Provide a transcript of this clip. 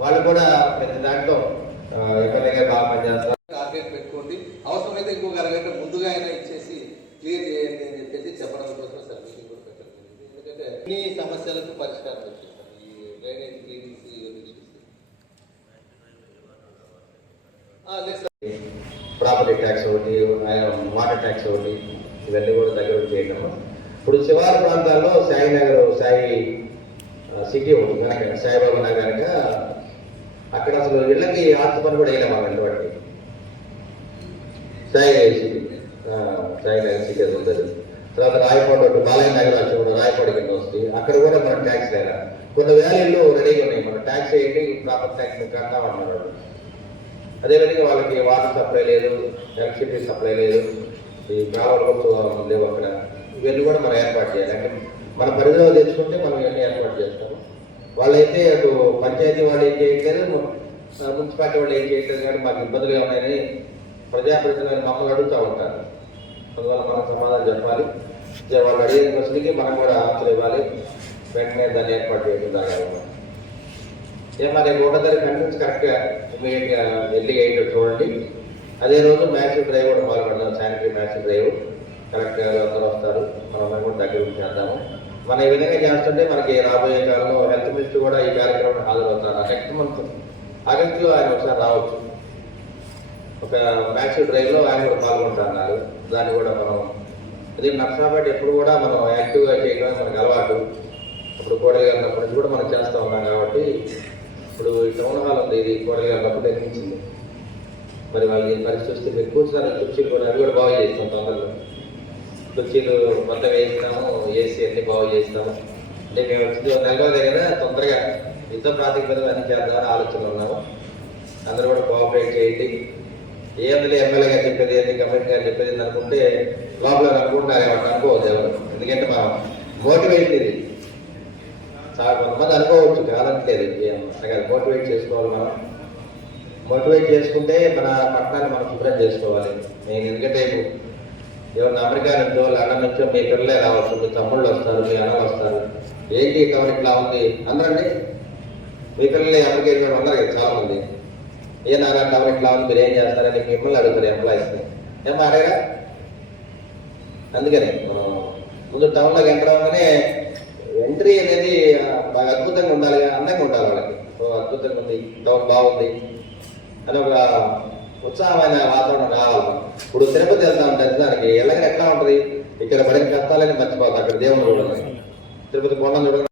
వాళ్ళు కూడా ప్రతి దాంట్లో ఎమ్మెల్యేగా బాగా పనిచేస్తారు. టార్గెట్ పెట్టుకోండి, అవసరమైతే ఇంకొక అరగంట ముందుగా అయినా ఇచ్చేసి క్లియర్ చేయండి అని చెప్పేసి చెప్పడం కోసం సార్ మీటింగ్ కూడా పెట్టారు. ఎందుకంటే అన్ని సమస్యలకు పరిష్కారం వచ్చేసారు ఈ డ్రైనేజ్ క్లీనింగ్స్ ప్రాపర్టీ ట్యాక్స్ ఒకటి, వాటర్ ట్యాక్స్ ఒకటి, ఇవన్నీ కూడా దగ్గర చేయడం. ఇప్పుడు శివారు ప్రాంతాల్లో సాయినగర్ సాయి సిటీ ఉంటుంది కనుక సాయిబాబా నగర్ కనుక అక్కడ అసలు ఇళ్ళకి ఆస్తి పని కూడా వేయలేము అటువంటి సాయి సిటీ సాయినగర్ సిటీ అది ఉంటుంది. తర్వాత రాయపాడు బాలయ్య నగర్ వచ్చి కూడా రాయపాడు కింద వస్తుంది, అక్కడ కూడా మనం ట్యాక్స్ లేదా కొన్ని వ్యాలీల్లో రెడీగా ఉన్నాయి. మనం ట్యాక్స్ వేయండి, ప్రాపర్ ట్యాక్స్ కట్టామన్నారు. అదేవిధంగా వాళ్ళకి వాటర్ సప్లై లేదు, ఎలక్ట్రిసిటీ సప్లై లేదు, ఈ కాలువలు లేవు అక్కడ. ఇవన్నీ కూడా మనం ఏర్పాటు చేయాలి. అంటే మన పరిధిలో తెచ్చుకుంటే మనం ఇవన్నీ ఏర్పాటు చేస్తాము. వాళ్ళైతే అటు పంచాయతీ వాళ్ళు ఏం చేయట్లేదు, మున్సిపాలిటీ వాళ్ళు ఏం చేయట్లేదు, కానీ మాకు ఇబ్బందులుగా ఉన్నాయని ప్రజాప్రతినిధులు మమ్మల్ని అడుగుతూ ఉంటారు. అందువల్ల మనం సమాధానం చెప్పాలి. వాళ్ళు అడిగిన ప్రశ్నకి మనం కూడా ఆన్సర్ ఇవ్వాలి. వెంటనే దాన్ని ఏర్పాటు చేయకుండా రేపు 1 తారీఖు నుంచి కరెక్ట్గా ఇమీడియట్గా వెళ్ళి అయ్యేటట్టు చూడండి. అదే రోజు మ్యాసివ్ డ్రైవ్ కూడా పాల్గొంటాం, శానిటరీ మ్యాసివ్ డ్రైవ్. కరెక్ట్గా అందరూ వస్తారు, మనం కూడా దగ్గర చేద్దాము. మనం ఈ విధంగా చేస్తుంటే మనకి రాబోయే కాలంలో హెల్త్ మినిస్టర్ కూడా ఈ కార్యక్రమానికి హాజరవుతారు. నెక్స్ట్ మంత్ ఆగస్టులో ఆయన ఒకసారి రావచ్చు. ఒక మ్యాసివ్ డ్రైవ్లో ఆయన కూడా పాల్గొంటున్నారు. దాన్ని కూడా మనం ఇది నర్సాపేట ఎప్పుడు కూడా మనం యాక్టివ్గా చేయడం మనకు అలవాటు. ఇప్పుడు కోడలిగా ఉన్నప్పటి నుంచి కూడా మనం చేస్తూ ఉన్నాం కాబట్టి ఇప్పుడు ఈ టౌన్ హాల్ ఉంది, ఇది కోడలిగా ఉన్నప్పుడు నిర్మించింది. మరి వాళ్ళు దీని పరిస్థితి వస్తే మీరు కూర్చున్నారు, కుర్చీలు కూడా అవి కూడా బాగు చేస్తాం. తొందరలో కుర్చీలు మొత్తం వేయిస్తాము, ఏసీ అన్ని బాగు చేస్తాము. అంటే మేము వచ్చింది 1 నెల రోజులే కదా, తొందరగా యుద్ధ ప్రాతిపదికన అన్ని చేద్దామని ఆలోచనలు ఉన్నాము. అందరూ కూడా కోఆపరేట్ చేయండి. ఏందులో ఎమ్మెల్యే గారు చెప్పేది ఏంటి, కమిషనర్ గారు చెప్పేది అనుకుంటే లోపల అనుకుంటున్నారు అనుకోవద్దు ఎవరు. ఎందుకంటే మా మోటివేషన్ ఇది చాలా కొంతమంది అనుకోవచ్చు, కాదంటలేదు. మోటివేట్ చేసుకోవాలి. మనం మోటివేట్ చేసుకుంటే మన పట్టణాన్ని మనం శుభ్రం చేసుకోవాలి. నేను ఎందుకంటే ఎవరిని అమెరికా నుంచో లండన్ నుంచో మీ పిల్లలే రావచ్చు, మీ తమ్ముళ్ళు వస్తారు, మీ అన్నలు వస్తారు. ఏంటి కవర్ ఇట్లా ఉంది అందరండి, మీ పిల్లలే అమెరికా ఉన్నారు కదా చాలా మంది. ఏ నాగా టవర్ ఇట్లా ఉంది, మీరు ఏం చేస్తారని మిమ్మల్ని అడుగుతారు ఎంప్లాయీస్ని. ఏమో అడగా. అందుకని ముందు టౌన్లోకి ఎంటర్ అవ్వగానే ఎంట్రీ అనేది బాగా అద్భుతంగా ఉండాలి, అందంగా ఉండాలి. వాళ్ళకి అద్భుతంగా ఉంది, టౌన్ బాగుంది అని ఒక ఉత్సాహమైన వాతావరణం రావాలి. ఇప్పుడు తిరుపతి వెళ్తాం దర్శనానికి, ఎలాగ ఎట్లా ఉంటుంది, ఇక్కడ పడిన కష్టాలని మర్చిపోతాం. అక్కడ దేవుని చూడాలి, తిరుపతి కొండను చూడాలి.